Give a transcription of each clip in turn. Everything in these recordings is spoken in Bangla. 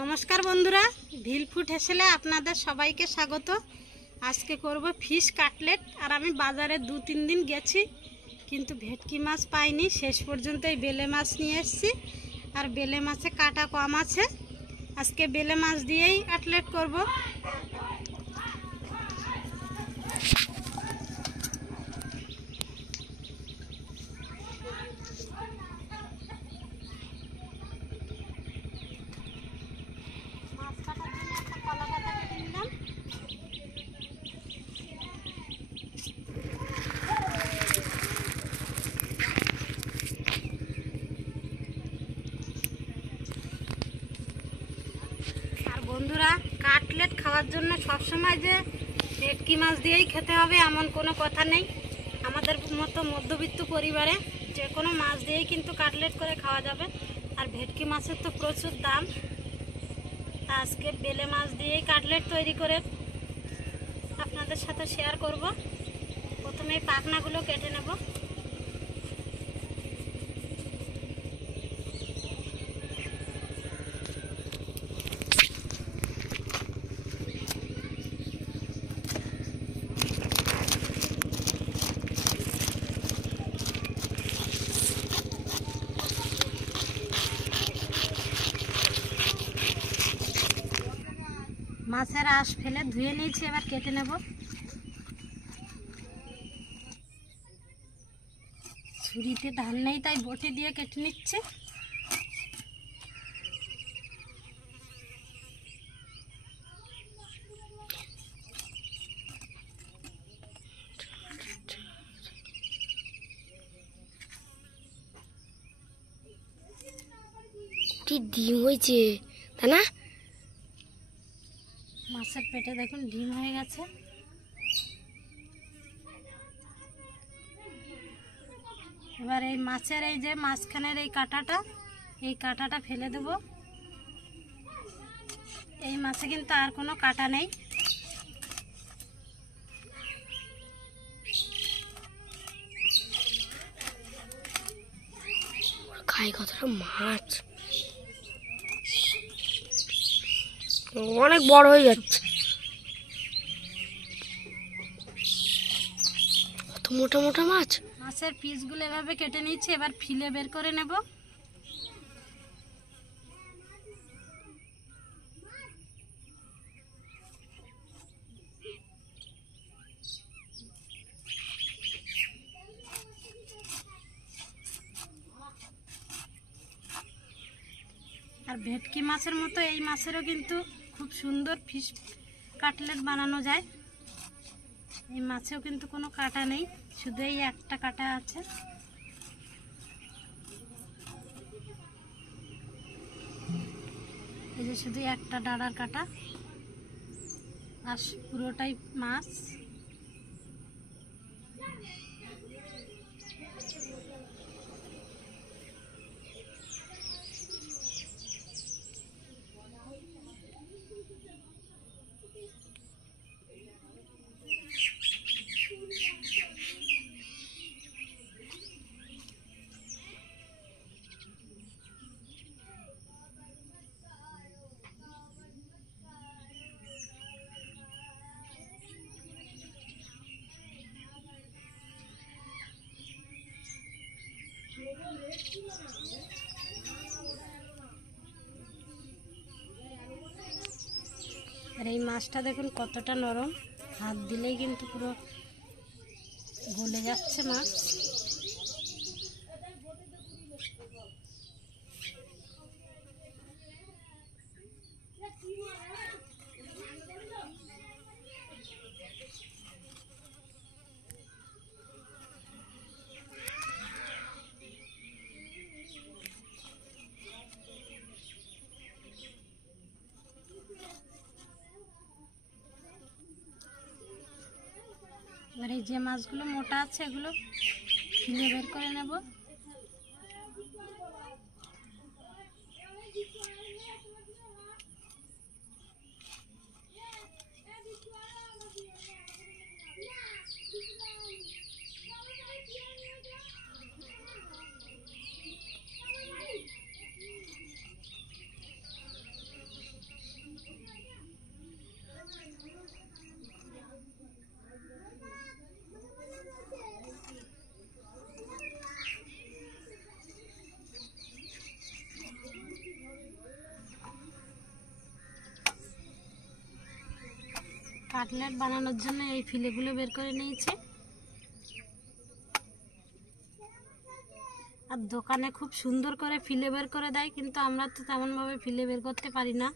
নমস্কার বন্ধুরা, ভিল ফুড হেসেলে আপনাদের সবাইকে স্বাগত। আজকে করব ফিশ কাটলেট। আর আমি বাজারে 2-3 দিন গেছি, কিন্তু ভেটকি মাছ পাইনি। শেষ পর্যন্ত এই বেলে মাছ নিয়ে এসেছি। আর বেলে মাছে কাটা কম আছে। আজকে বেলে মাছ দিয়েই কাটলেট করব। বন্ধুরা, কাটলেট খাওয়ার জন্য সবসময় যে ভেটকি মাছ দিয়েই খেতে হবে এমন কোনো কথা নেই। আমাদের মতো মধ্যবিত্ত পরিবারে যে কোনো মাছ দিয়েই কিন্তু কাটলেট করে খাওয়া যাবে। আর ভেটকি মাছের তো প্রচুর দাম। আজকে বেলে মাছ দিয়েই কাটলেট তৈরি করে আপনাদের সাথে শেয়ার করব। প্রথমে এই পাখনাগুলো কেটে নেব। মাছের আঁশ ফেলে ধুয়ে নিয়েছি, এবার কেটে নেব। ছুরিতে ধান নেই, তাই বটি দিয়ে কেটে নিচ্ছে। ডিম হয়েছে তাই না? মাছের পেটে দেখুন ডিম হয়ে গেছে। এবার এই মাছের এই যে মাঝখানের এই কাঁটাটা ফেলে দেব। এই মাছে কিন্তু আর কোনো কাঁটা নেই। খাই কতটা মাছ, অনেক বড় হয়ে যাচ্ছে। কত মোটা মোটা মাছ। মাছের পিসগুলো এভাবে কেটে নিচ্ছি, এবার ফিলে বের করে নেব। আর ভেটকি মাছের মতো এই মাছেরও কিন্তু খুব সুন্দর ফিশ কাটলেট বানানো যায়। এই মাছেও কিন্তু কোনো কাঁটা নেই, শুধু এই একটা কাঁটা আছে। এই যে শুধু একটা ডাঁড়ার কাঁটা, আর পুরোটাই মাছ। আর এই মাছটা দেখুন কতটা নরম, হাত দিলেই কিন্তু পুরো গলে যাচ্ছে মাছ। এবার এই যে মাছগুলো মোটা আছে এগুলো ফিলে বের করে নেব। কাটলেট বানানোর জন্য এই ফিলেগুলো বের করে নিয়েছি। আর দোকানে খুব সুন্দর করে ফিলে বের করে দেয়, কিন্তু আমরা তো তেমনভাবে ফিলে বের করতে পারি না।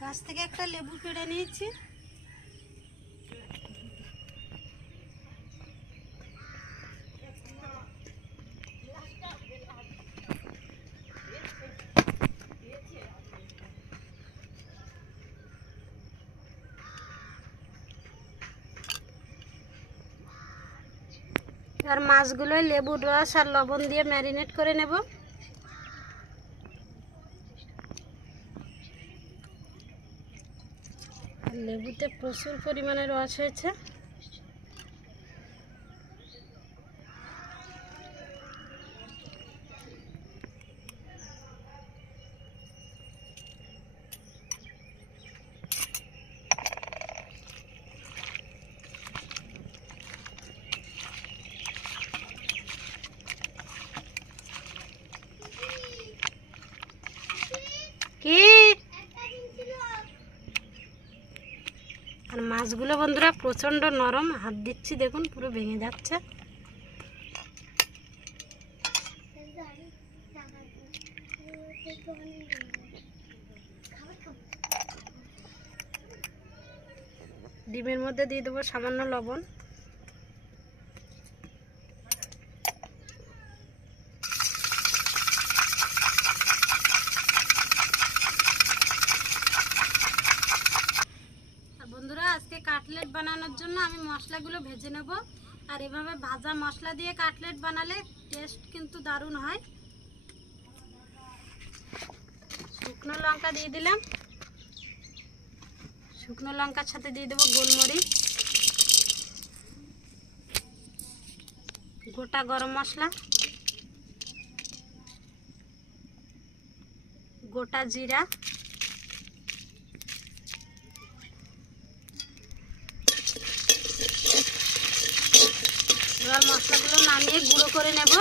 গাছ থেকে একটা লেবু পেড়ে নিয়েছি। আর মাছগুলো লেবুর রস আর লবণ দিয়ে ম্যারিনেট করে নেব। লেবুতে প্রচুর পরিমাণে রস হয়েছে। কি আর মাছগুলো বন্ধুরা প্রচন্ড নরম, হাত দিচ্ছি দেখুন পুরো ভেঙে যাচ্ছে। ডিমের মধ্যে দিয়ে দেবো সামান্য লবণ। বন্ধুরা আজকে কাটলেট বানানোর জন্য আমি মশলাগুলো ভেজে নেব। আর এভাবে ভাজা মশলা দিয়ে কাটলেট বানালে টেস্ট কিন্তু দারুণ হয়। শুকনো লঙ্কা দিয়ে দিলাম, শুকনো লঙ্কার সাথে দিয়ে দেবো গোলমরিচ, গোটা গরম মশলা, গোটা জিরা, এবার মশলাগুলো নামিয়ে গুঁড়ো করে নেব।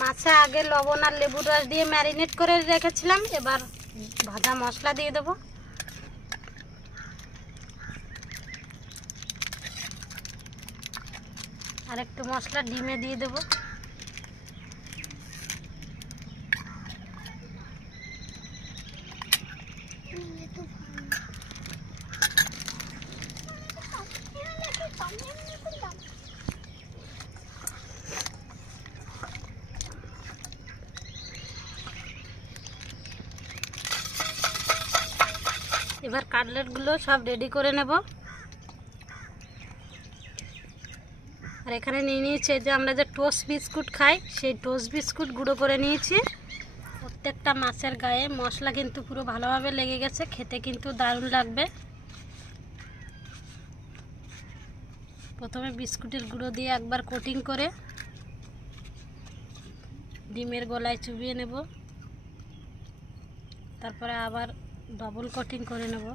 মাছে আগে লবণ আর লেবুর রস দিয়ে ম্যারিনেট করে রেখেছিলাম, এবার ভাজা মশলা দিয়ে দেবো। আর একটু মশলা ডিমে দিয়ে দেবো। এবার কাটলেটগুলো সব রেডি করে নেব। আর এখানে নিয়ে নিয়েছি যে আমরা যে টোস্ট বিস্কুট খাই, সেই টোস্ট বিস্কুট গুঁড়ো করে নিয়েছি। প্রত্যেকটা মাছের গায়ে মশলা কিন্তু পুরো ভালোভাবে লেগে গেছে, খেতে কিন্তু দারুণ লাগবে। প্রথমে বিস্কুটের গুঁড়ো দিয়ে একবার কোটিং করে ডিমের গলায় চুবিয়ে নেব, তারপরে আবার ডবল কোটিং করে নেব।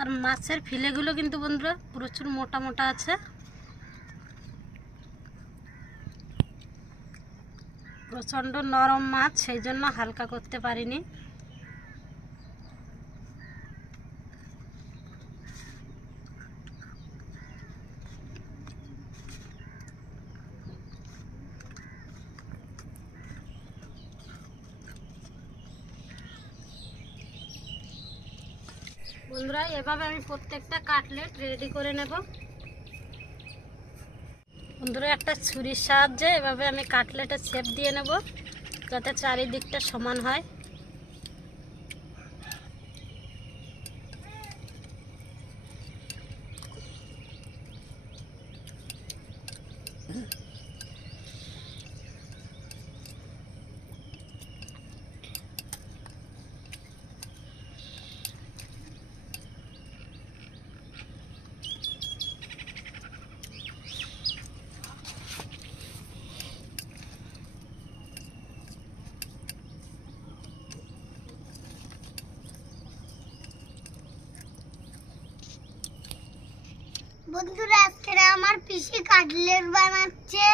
আর মাছের ফিলেগুলো কিন্তু বন্ধুরা প্রচুর মোটা মোটা আছে, প্রচণ্ড নরম মাছ, সেই জন্য হালকা করতে পারিনি। বন্ধুরা এভাবে আমি প্রত্যেকটা কাটলেট রেডি করে নেব। বন্ধুরা একটা ছুরির সাহায্যে এভাবে আমি কাটলেটের শেপ দিয়ে নেব, যাতে চারিদিকটা সমান হয়। বন্ধুরা আজকে আমার পিসি কাটলেট বানাচ্ছে,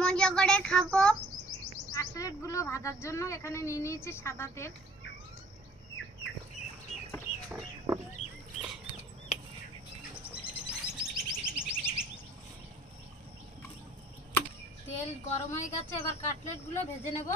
মজা করে খাবো। কাটলেটগুলো ভাজার জন্য এখানে নিয়ে নিয়েছি সাদা তেল। তেল গরম হয়ে গেছে, এবার কাটলেটগুলো ভেজে নেব।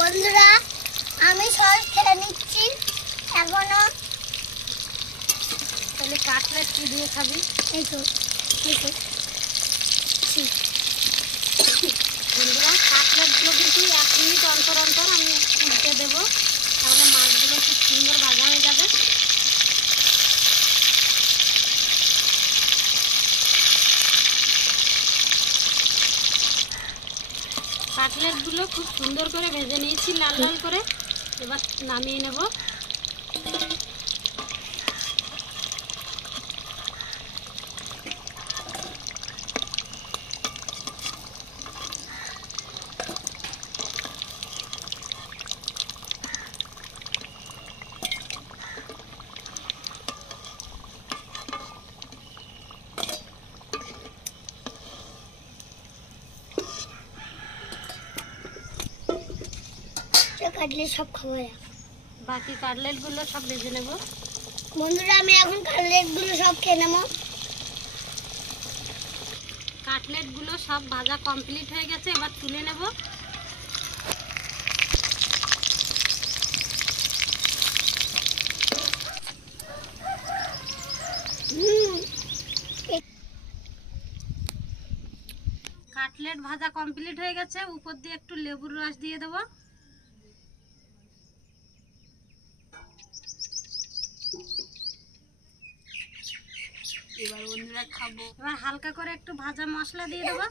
বন্ধুরা আমি সস খেয়ে নিচ্ছি এখনো। তাহলে কাটলেট কি দিয়ে খাবি? এই তো বন্ধুরা কাটলেটগুলো কিন্তু 1 মিনিট অন্তর অন্তর আমি উল্টে দেবো, তাহলে মাছগুলো খুব সুন্দর ভাজা হয়ে যাবে। কাটলেটগুলো খুব সুন্দর করে ভেজে নিয়েছি লাল লাল করে, এবার নামিয়ে নেব। কাটলেট সব খাওয়া যায়। বাকি কাটলেটগুলো সব ভেজে নেব। বন্ধুরা আমি এখন কাটলেটগুলো সব খেয়ে নেবো। কাটলেটগুলো সব ভাজা কমপ্লিট হয়ে গেছে, এবার তুলে নেব। কাটলেট ভাজা কমপ্লিট হয়ে গেছে, উপর দিয়ে একটু লেবুর রস দিয়ে দেবো। এবার বন্ধুরা খাবো। এবার হালকা করে একটু ভাজা মশলা দিয়ে দেবো।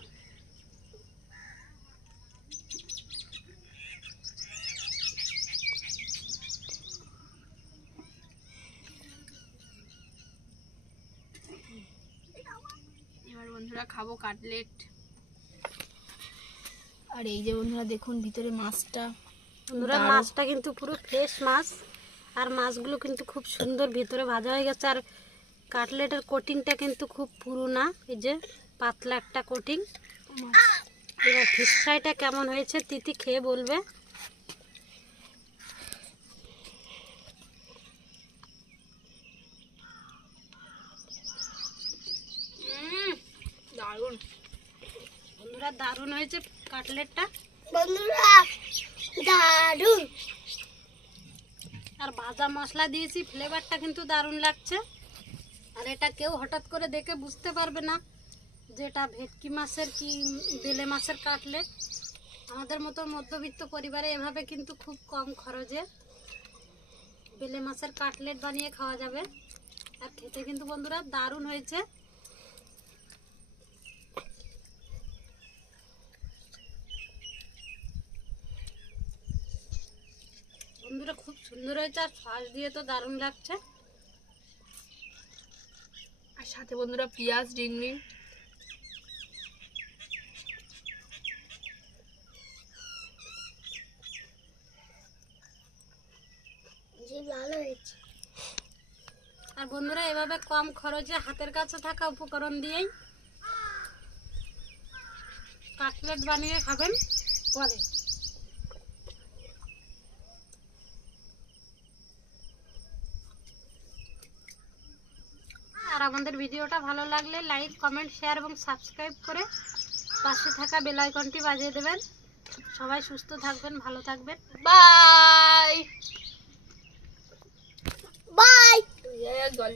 এবার বন্ধুরা খাবো কাটলেট। আর এই যে বন্ধুরা দেখুন ভিতরে মাছটা, বন্ধুরা মাছটা কিন্তু পুরো ফ্রেশ মাছ, আর মাছগুলো কিন্তু খুব সুন্দর ভিতরে ভাজা হয়ে গেছে। আর কাটলেটের কোটিংটা কিন্তু খুব পুরো না, এই যে পাতলা একটা কোটিং। এবার ফিশ ফ্রাইটা কেমন হয়েছে তিথি খেয়ে বলবে। দারুণ বন্ধুরা দারুণ হয়েছে কাটলেটটা। বন্ধুরা দারুণ। আর ভাজা মশলা দিয়েছি, ফ্লেভারটা কিন্তু দারুণ লাগছে। আর এটা কেউ হঠাৎ করে দেখে বুঝতে পারবে না যে এটা ভেটকি মাছের কি বেলে মাছের কাটলেট। আমাদের মতো মধ্যবিত্ত পরিবারে এভাবে কিন্তু খুব কম খরচে বেলে মাছের কাটলেট বানিয়ে খাওয়া যাবে। আর খেতে কিন্তু বন্ধুরা দারুণ হয়েছে। বন্ধুরা খুব সুন্দর হয়েছে, আর সস দিয়ে তো দারুণ লাগছে। আর সাথে বন্ধুরা পেঁয়াজ ডিংলি। জি ভালো হয়েছে। আর বন্ধুরা এভাবে কম খরচে হাতের কাছে থাকা উপকরণ দিয়েই কাটলেট বানিয়ে খাবেন পরে। আর আমাদের ভিডিওটা ভালো লাগলে লাইক, কমেন্ট, শেয়ার এবং সাবস্ক্রাইব করে পাশে থাকা বেল আইকনটি বাজিয়ে দেবেন। সবাই সুস্থ থাকবেন, ভালো থাকবেন। Bye bye. জল